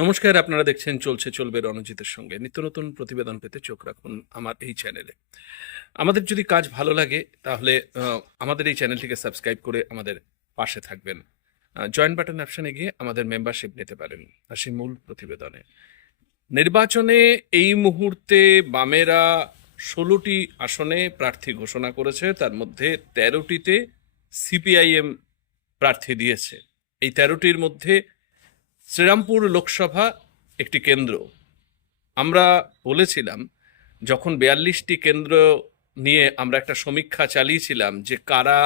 নমস্কার, আপনারা দেখছেন চলছে চলবে রণজিতের সঙ্গে। নিত্য নতুন প্রতিবেদন পেতে চোখ রাখুন আমার এই চ্যানেলে। আমাদের যদি কাজ ভালো লাগে, তাহলে আমাদের এই চ্যানেলটিকে সাবস্ক্রাইব করে আমাদের পাশে থাকবেন। জয়েন বাটন অপশানে গিয়ে আমাদের মেম্বারশিপ নিতে পারেন। আসি মূল প্রতিবেদনে। নির্বাচনে এই মুহূর্তে বামেরা ষোলোটি আসনে প্রার্থী ঘোষণা করেছে, তার মধ্যে তেরোটিতে সিপিআইএম প্রার্থী দিয়েছে। এই তেরোটির মধ্যে শ্রীরামপুর লোকসভা একটি কেন্দ্র। আমরা বলেছিলাম, যখন বিয়াল্লিশটি কেন্দ্র নিয়ে আমরা একটা সমীক্ষা চালিয়েছিলাম যে কারা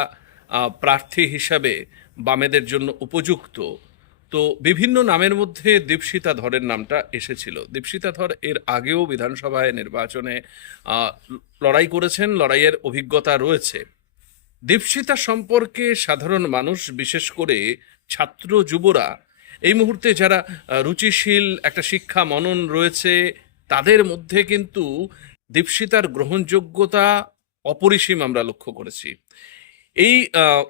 প্রার্থী হিসাবে বামেদের জন্য উপযুক্ত, তো বিভিন্ন নামের মধ্যে দীপশিতা ধরের নামটা এসেছিল। দীপশিতা ধর এর আগেও বিধানসভায় নির্বাচনে লড়াই করেছেন, লড়াইয়ের অভিজ্ঞতা রয়েছে। দীপশিতা সম্পর্কে সাধারণ মানুষ, বিশেষ করে ছাত্র যুবরা এই মুহূর্তে যারা রুচিশীল একটা শিক্ষা মনন রয়েছে, তাদের মধ্যে কিন্তু দীপশিতার গ্রহণযোগ্যতা অপরিসীম আমরা লক্ষ্য করেছি। এই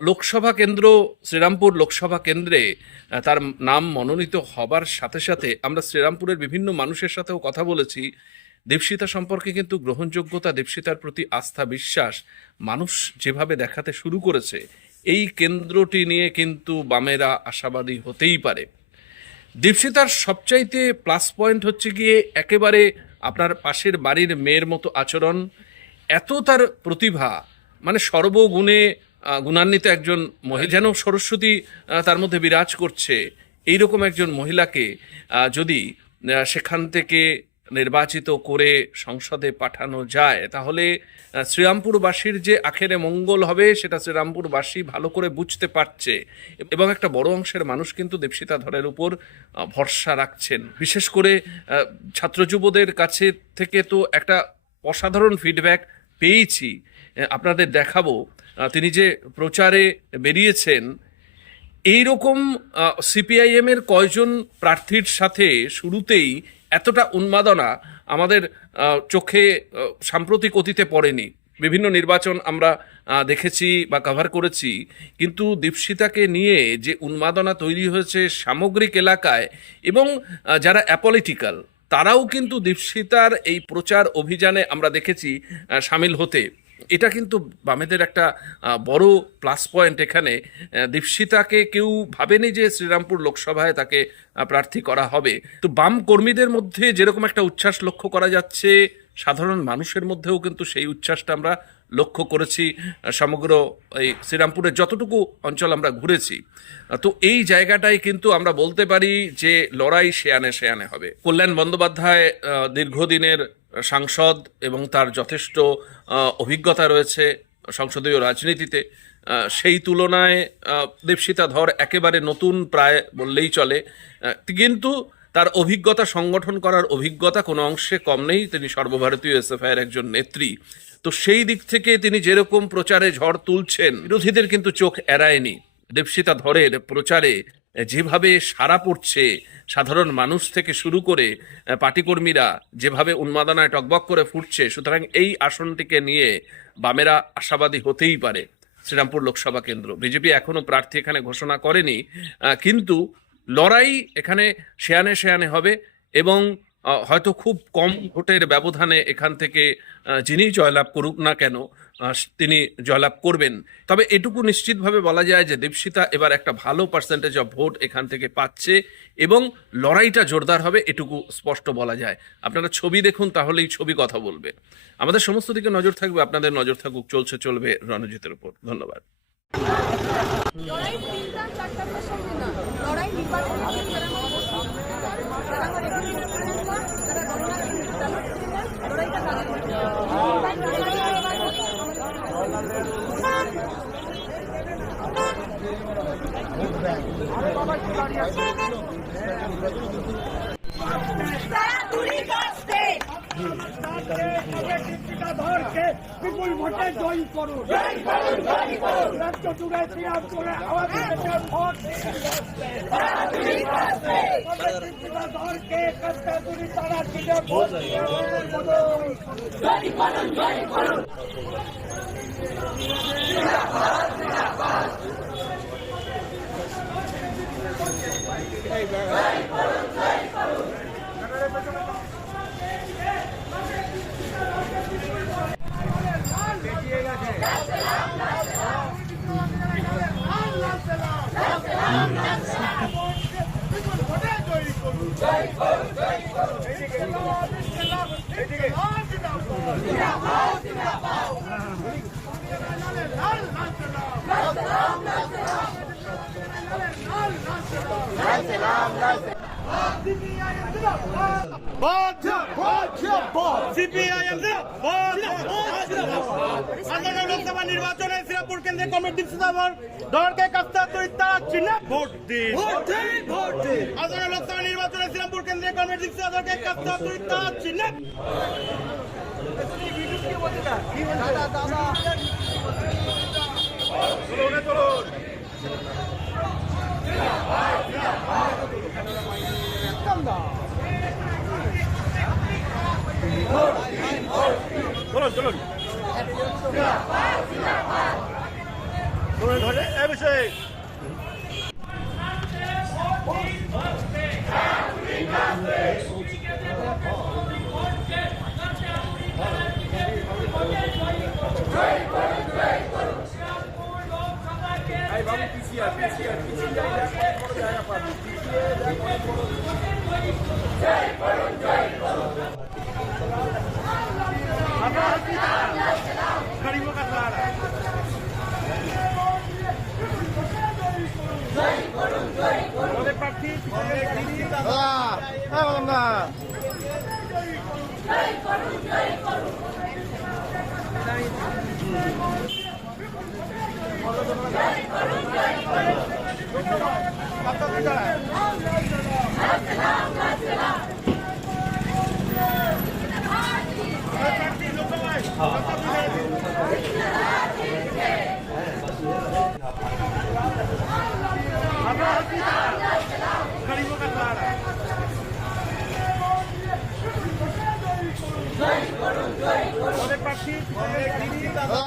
লোকসভা কেন্দ্র, শ্রীরামপুর লোকসভা কেন্দ্রে তার নাম মনোনীত হবার সাথে সাথে আমরা শ্রীরামপুরের বিভিন্ন মানুষের সাথেও কথা বলেছি। দীপশিতা সম্পর্কে কিন্তু গ্রহণযোগ্যতা, দীপশিতার প্রতি আস্থা, বিশ্বাস মানুষ যেভাবে দেখাতে শুরু করেছে, এই কেন্দ্রটি নিয়ে কিন্তু বামেরা আশাবাদী হতেই পারে। দীপশিতার সবচাইতে প্লাস পয়েন্ট হচ্ছে গিয়ে একেবারে আপনার পাশের বাড়ির মেয়ের মতো আচরণ, এত তার প্রতিভা মানে সর্বগুণে গুণান্বিত একজন মহিলা যেন সরস্বতী তার মধ্যে বিরাজ করছে, এইরকম একজন মহিলাকে যদি সেখান থেকে নির্বাচিত করে সংসদে পাঠানো যায়। তাহলে শ্রীরামপুরবাসীর যে আখেরে মঙ্গল হবে, সেটা শ্রীরামপুরবাসী ভালো করে বুঝতে পারছে। এবং একটা বড় অংশের মানুষ কিন্তু দেবসিতা ধরের উপর ভরসা রাখছেন। বিশেষ করে ছাত্র যুবদের কাছে থেকে তো একটা অসাধারণ ফিডব্যাক পেয়েছি। আপনাদের দেখাবো। তিনি যে প্রচারে বেরিয়েছেন, এইরকম সিপিআইএম এর কয়জন প্রার্থীর সাথে শুরুতেই এতটা উন্মাদনা আমাদের চোখে সাম্প্রতিক অতীতে পড়েনি। বিভিন্ন নির্বাচন আমরা দেখেছি বা কভার করেছি, কিন্তু দীপশিতাকে নিয়ে যে উন্মাদনা তৈরি হয়েছে সামগ্রিক এলাকায় এবং যারা অ্যাপলিটিক্যাল তারাও কিন্তু দীপশিতার এই প্রচার অভিযানে আমরা দেখেছি সামিল হতে। এটা কিন্তু বামেদের একটা বড় প্লাস পয়েন্ট এখানে। দীপশিতাকে কেউ ভাবেনি যে শ্রীরামপুর লোকসভায় তাকে প্রার্থী করা হবে। তো বাম কর্মীদের মধ্যে যেরকম একটা উচ্ছ্বাস লক্ষ্য করা যাচ্ছে, সাধারণ মানুষের মধ্যেও কিন্তু সেই উচ্ছ্বাসটা আমরা লক্ষ্য করেছি সমগ্র এই শ্রীরামপুরের যতটুকু অঞ্চল আমরা ঘুরেছি। তো এই জায়গাটায় কিন্তু আমরা বলতে পারি যে লড়াই শেয়ানে শেয়ানে হবে। কল্যাণ বন্দ্যোপাধ্যায় দীর্ঘদিনের সাংসদ এবং তার যথেষ্ট অভিজ্ঞতা রয়েছে সংসদীয় রাজনীতিতে সেই তুলনায় দীপশিতা ধর একেবারে নতুন প্রায় বললেই চলে কিন্তু তার অভিজ্ঞতা সংগঠন করার অভিজ্ঞতা কোনো অংশে কম নেই। তিনি সর্বভারতীয় এসএফআইয়ের একজন নেত্রী। তো সেই দিক থেকে তিনি যেরকম প্রচারে ঝড় তুলছেন, বিরোধীদের কিন্তু চোখ এড়ায়নি। দীপশিতা ধরের প্রচারে যেভাবে সারা পড়ছে, সাধারণ মানুষ থেকে শুরু করে পার্টিকর্মীরা যেভাবে উন্মাদনায় টকবক করে ফুটছে, সুতরাং এই আসনটিকে নিয়ে বামেরা আশাবাদী হতেই পারে শ্রীরামপুর লোকসভা কেন্দ্র। বিজেপি এখনও প্রার্থী এখানে ঘোষণা করেনি কিন্তু লড়াই এখানে শেয়ানে শেয়ানে হবে এবং হয়তো খুব কম ভোটের ব্যবধানে এখান থেকে যিনি জয়লাভ করুক না কেন তিনি জয়লাভ করবেন। তবে এটুকু নিশ্চিতভাবে বলা যায় যে দীপশিতা এবার একটা ভালো পার্সেন্টেজ অফ ভোট এখান থেকে পাচ্ছে এবং লড়াইটা জোরদার হবে এটুকু স্পষ্ট বলা যায়। আপনারা ছবি দেখুন, তাহলেই ছবি কথা বলবে। আমাদের সমস্ত দিকে নজর থাকবে, আপনাদের নজর থাকুক, চলছে, চলবে রণজিতের উপর। ধন্যবাদ লড়াই তিনটা চারটার সঙ্গে না লড়াই নির্বাচনের ক্ষেত্রে যারা আমার যারা আমার এখানে যারা গণনা লড়াইটা তাদের করতে ধরকে বিপুল ভোটে জয়ী করুন রাজ্য জুড়ে শ্রীরামপুরে আওয়াজ উঠেছে ভোট ধরকে কষ্টাগুড়ি তারা দিলে ভোট Yeah. লোকসভা নির্বাচনে শ্রীরামপুর কেন্দ্রে কমিটি দলকে ভোট দিন আগামী লোকসভা নির্বাচনে শ্রীরামপুর কেন্দ্রে কমিটি দলকে কাস্তা তরিতা চিহ্নে চলুন চলুন। ধরে ধরে এ বিষয়ে। গাড়িগুলো কাছে